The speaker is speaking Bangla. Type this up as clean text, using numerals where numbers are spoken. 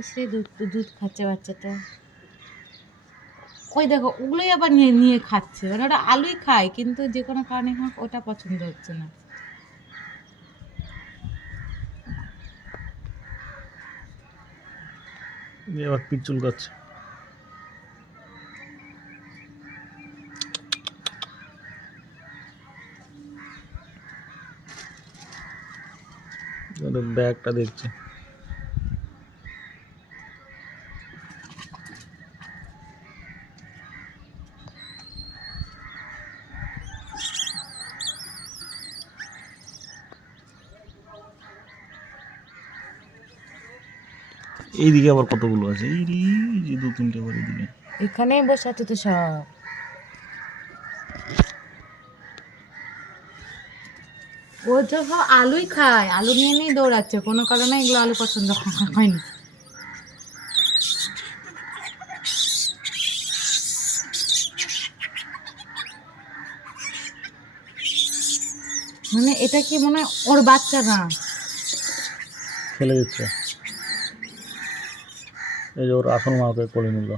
ইসে দুধ দুধ খাচ্ছে বাচ্চাটা। ওই দেখো ওগুলোই আবার নিয়ে নিয়ে খাচ্ছে, মানে ওরা আলুই খায় কিন্তু যে কোনো কারণে হোক ওটা পছন্দ হচ্ছে না। এবার পিঠ চুলকাচ্ছে। ব্যাগটা দেখছে। এইদিকে আবার কতগুলো আছে, এই যে দু তিনটে আবার এইদিকে। এখানেই বসে আছে তো সব। ও তো সব আলুই খায়, আলু নিয়ে নিয়েই দৌড়াচ্ছে, কোনো কারণে এগুলো আলু পছন্দ হয়নি। মানে এটা কি মনে হয় ওর বাচ্চা না, ফেলে দিচ্ছে। এই যে ওর আসল মাকে কোলে নিল।